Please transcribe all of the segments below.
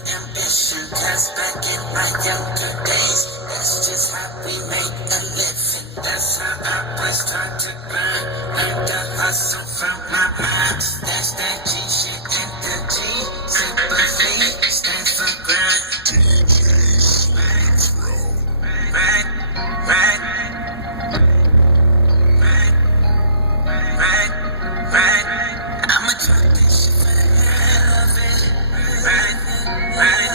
Ambition, cause back in my younger days, that's just how we make a living. That's how I was taught to grind. Learned to hustle from my mind. That's that G shit and the G. Simply stands for grind. Right, right, right, right, right. I'ma try this shit for the hell of it. Right, right.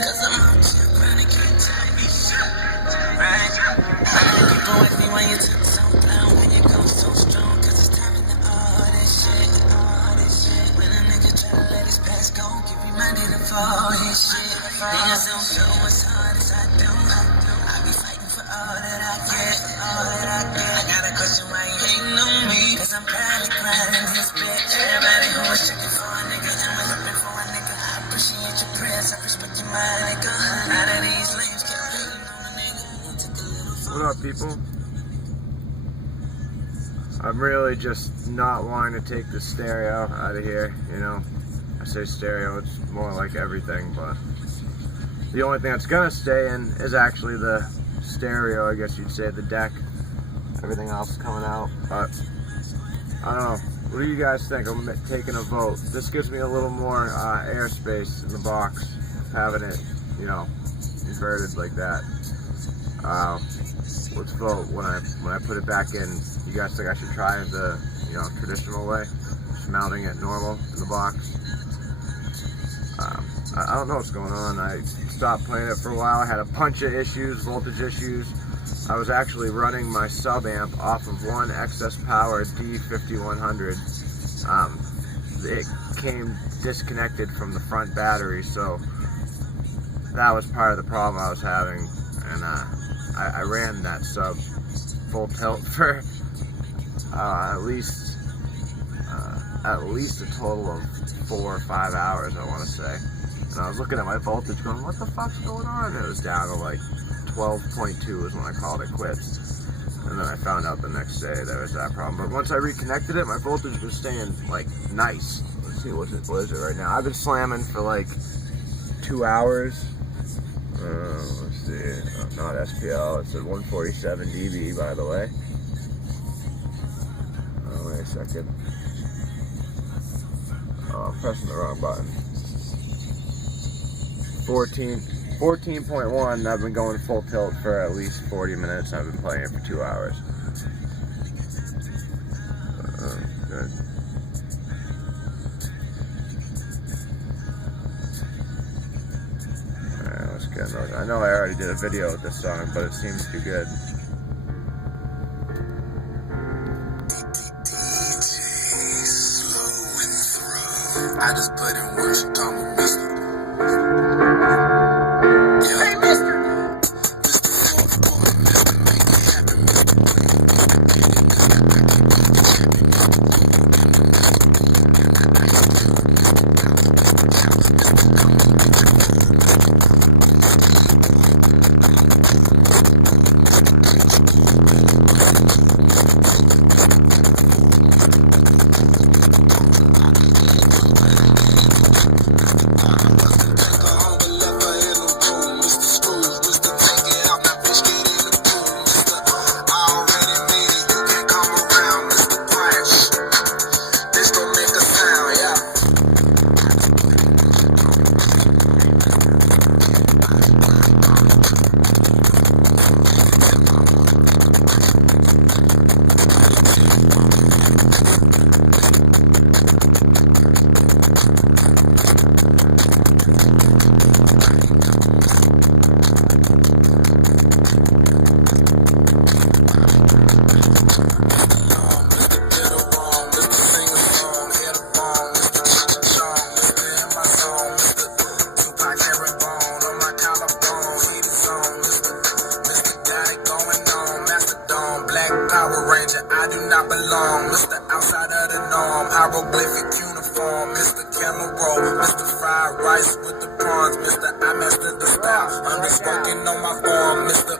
Cause I'm out here grinding, can't tell me shit. Right. I know people with me when you talk so down, when you go so strong. Cause it's time in the all this shit, all this shit. When a nigga try to let his past go, get reminded of all his shit. Niggas don't know as hard as I do. I be fighting for all that I get, all that I get. I got a question why you hating on me. Cause I'm proudly grinding his bit. Everybody who was checking for a nigga and was looking for a nigga, I appreciate your prayers, I respect your mind, nigga. Out of these lames, keep hating on a nigga. Took a little. What up, people? I'm really just not wanting to take the stereo out of here, you know. I say stereo, it's more like everything, but the only thing that's gonna stay in is actually the stereo, I guess you'd say, the deck. Everything else is coming out, but I don't know. What do you guys think? I'm taking a vote. This gives me a little more airspace in the box, having it, you know, inverted like that. Let's vote when I put it back in. You guys think I should try the, you know, traditional way, just mounting it normal in the box? I don't know what's going on. I stopped playing it for a while. I had a bunch of issues, voltage issues. I was actually running my sub amp off of one excess power D5100. It came disconnected from the front battery, so that was part of the problem I was having. And I ran that sub full tilt for at least a total of 4 or 5 hours, I want to say. And I was looking at my voltage going, what the fuck's going on? And it was down to like 12.2 is when I called it quits. And then I found out the next day there was that problem. But once I reconnected it, my voltage was staying like nice. Let's see, what is it right now? I've been slamming for like 2 hours. Let's see, not SPL, it's at 147 dB, by the way. Oh, wait a second. Oh, I'm pressing the wrong button. 14.1, I've been going full tilt for at least 40 minutes. I've been playing it for 2 hours. Good. Alright, let's get another. I know I already did a video with this song, but it seems to be good. I just put in work, she call me Mister. Hey, mister! Power Ranger, I do not belong. Mr. Outside of the norm, hieroglyphic uniform. Mr. Camel Roll, Mr. Fried Rice with the prawns. Mr. I mastered the style, underspoken on my form. Mr.